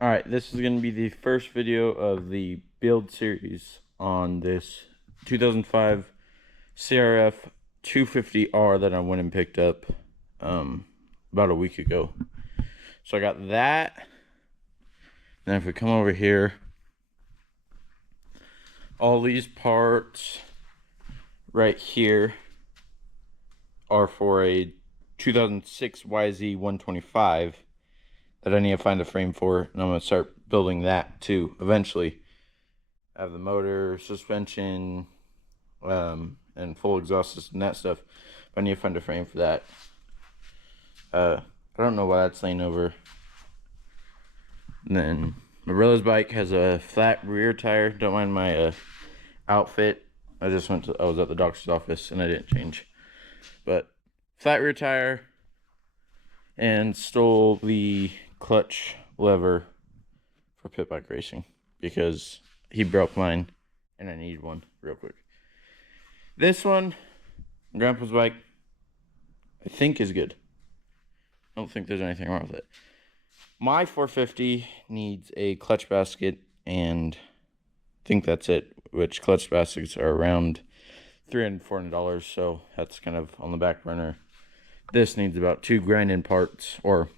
Alright, this is going to be the first video of the build series on this 2005 CRF250R that I went and picked up about a week ago. So I got that. Then if we come over here, all these parts right here are for a 2006 YZ125 that I need to find a frame for, and I'm going to start building that too eventually. I have the motor, suspension, and full exhaust system and that stuff, but I need to find a frame for that. I don't know why that's laying over. And then my brother's bike has a flat rear tire. Don't mind my outfit. I was at the doctor's office and I didn't change. But flat rear tire, and stole the clutch lever for pit bike racing because he broke mine and I need one real quick. This one, Grandpa's bike, I think is good. I don't think there's anything wrong with it. My 450 needs a clutch basket, and I think that's it, which clutch baskets are around $300 to $400, so that's kind of on the back burner. This needs about 2 grind-in parts, or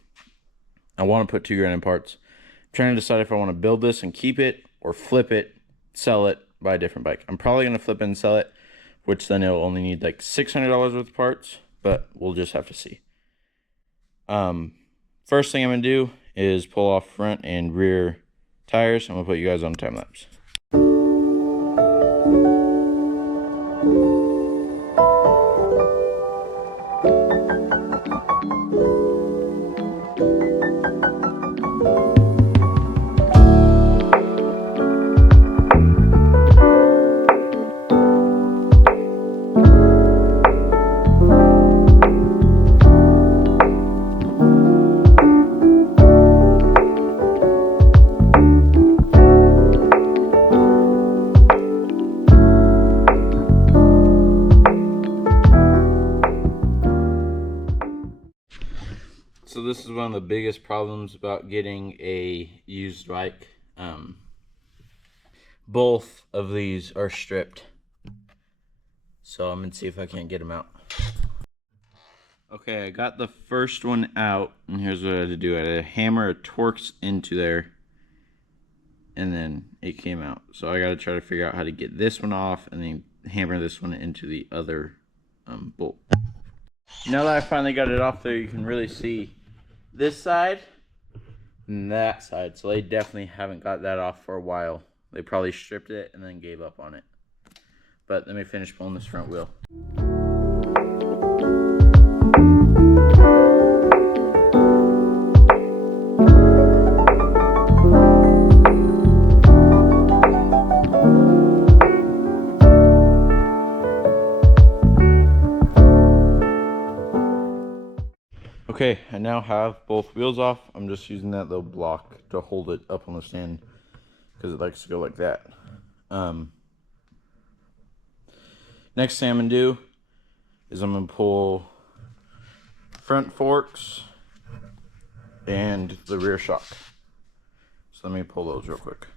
I want to put 2 grind-in parts. I'm trying to decide if I want to build this and keep it, or flip it, sell it, buy a different bike. I'm probably going to flip it and sell it, which then it'll only need like $600 worth of parts, but we'll just have to see. First thing I'm going to do is pull off front and rear tires. I'm going to put you guys on time lapse. So this is one of the biggest problems about getting a used bike. Both of these are stripped. So I'm going to see if I can't get them out. Okay, I got the first one out, and here's what I had to do. I had to hammer a Torx into there, and then it came out. So I got to try to figure out how to get this one off, and then hammer this one into the other bolt. Now that I finally got it off there, you can really see this side and that side. So they definitely haven't got that off for a while. They probably stripped it and then gave up on it. But let me finish pulling this front wheel. Okay, I now have both wheels off. I'm just using that little block to hold it up on the stand because it likes to go like that. Next thing I'm going to do is I'm going to pull front forks and the rear shock. So let me pull those real quick.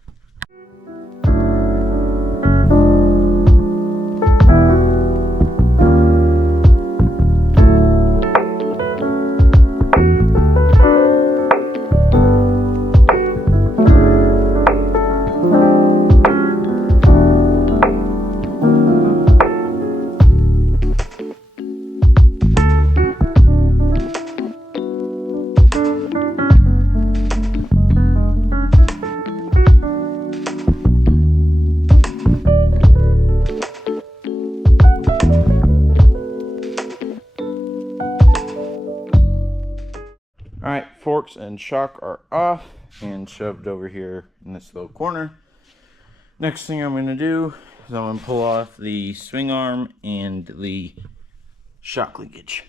Alright, forks and shock are off and shoved over here in this little corner. Next thing I'm going to do is I'm going to pull off the swing arm and the shock linkage.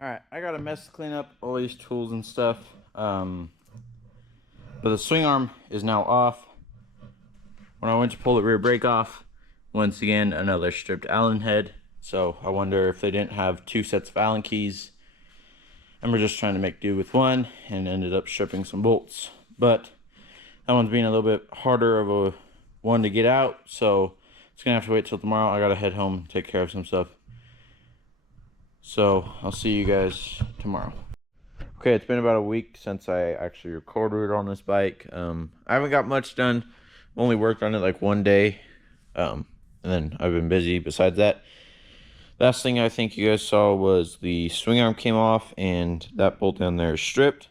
Alright, I got a mess to clean up, all these tools and stuff. But the swing arm is now off. When I went to pull the rear brake off, once again, another stripped Allen head. So I wonder if they didn't have 2 sets of Allen keys, and we're just trying to make do with one, and ended up stripping some bolts. But that one's being a little bit harder of a one to get out, so it's gonna have to wait till tomorrow. I gotta head home and take care of some stuff. So I'll see you guys tomorrow. Okay, it's been about a week since I actually recorded on this bike. I haven't got much done. Only worked on it like one day, and then I've been busy besides that. Last thing I think you guys saw was the swing arm came off, and that bolt down there is stripped.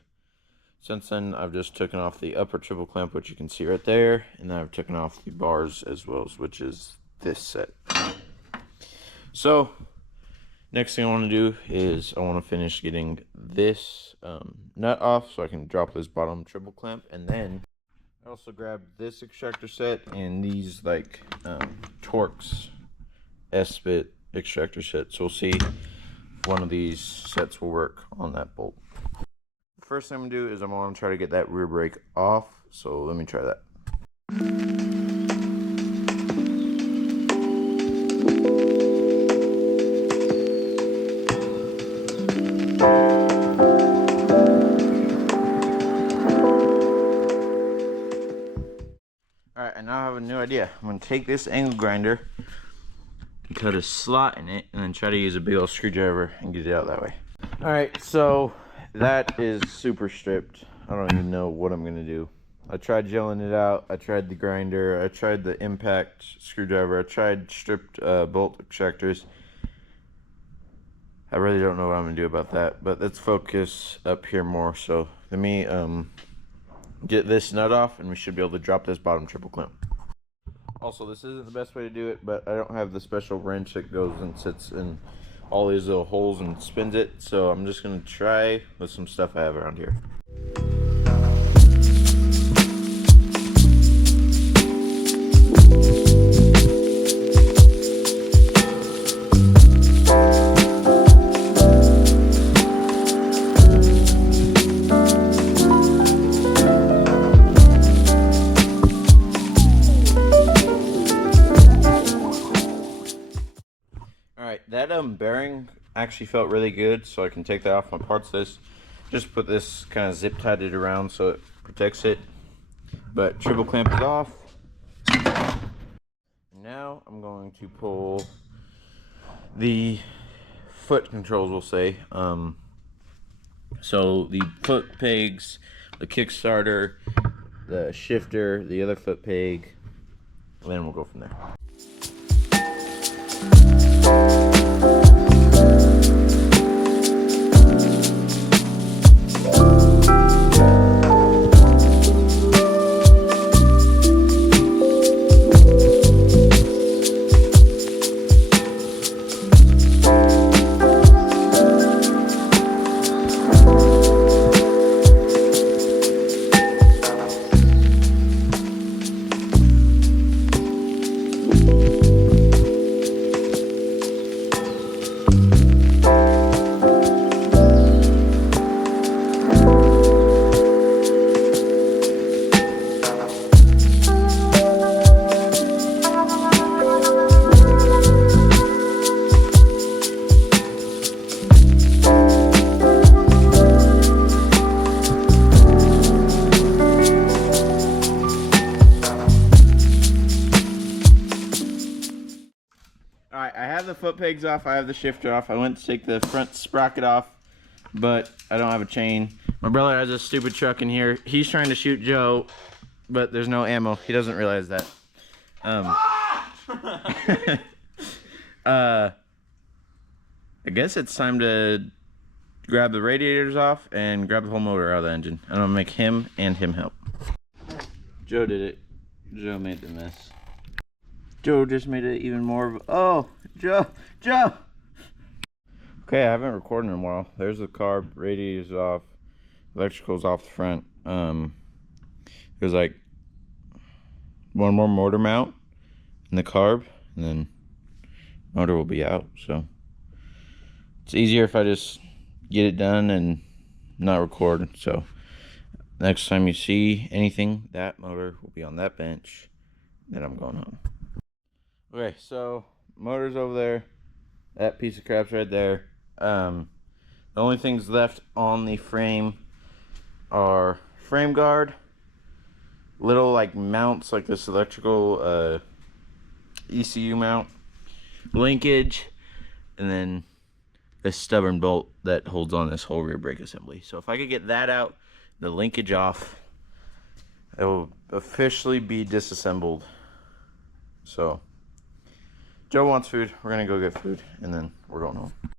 Since then, I've just taken off the upper triple clamp, which you can see right there, and then I've taken off the bars as well, which is this set. So next thing I want to do is I want to finish getting this nut off so I can drop this bottom triple clamp, and then I also grabbed this extractor set and these like Torx S-bit extractor sets. So we'll see if one of these sets will work on that bolt. The first thing I'm going to do is I'm going to try to get that rear brake off. So let me try that. Alright, I now have a new idea. I'm going to take this angle grinder and cut a slot in it, and then try to use a big old screwdriver and get it out that way. Alright, so that is super stripped. I don't even know what I'm going to do. I tried gelling it out. I tried the grinder. I tried the impact screwdriver. I tried stripped bolt extractors. I really don't know what I'm going to do about that, but let's focus up here more. So let me get this nut off, and we should be able to drop this bottom triple clamp. Also, this isn't the best way to do it, but I don't have the special wrench that goes and sits in all these little holes and spins it, so I'm just going to try with some stuff I have around here. That bearing actually felt really good, so I can take that off my parts list. Just put this kind of zip tied it around so it protects it. But triple clamp is off. Now I'm going to pull the foot controls, we'll say. So the foot pegs, the kickstarter, the shifter, the other foot peg, and then we'll go from there. Alright, I have the foot pegs off, I have the shifter off. I went to take the front sprocket off, but I don't have a chain. My brother has a stupid truck in here. He's trying to shoot Joe, but there's no ammo. He doesn't realize that. I guess it's time to grab the radiators off and grab the whole motor out of the engine. I'm gonna make him and him help. Joe did it. Joe made the mess. Joe just made it even more of, oh, Joe! Okay, I haven't recorded in a while. There's the carb, radiator's off, electrical's off the front. There's like one more motor mount in the carb, and then motor will be out. So it's easier if I just get it done and not record. So next time you see anything, that motor will be on that bench. Then I'm going home. Okay, so motor's over there. That piece of crap's right there. The only things left on the frame are frame guard, little like mounts like this electrical ECU mount, linkage, and then this stubborn bolt that holds on this whole rear brake assembly. So if I could get that out, the linkage off, it will officially be disassembled. So Joe wants food. We're gonna go get food and then we're going home.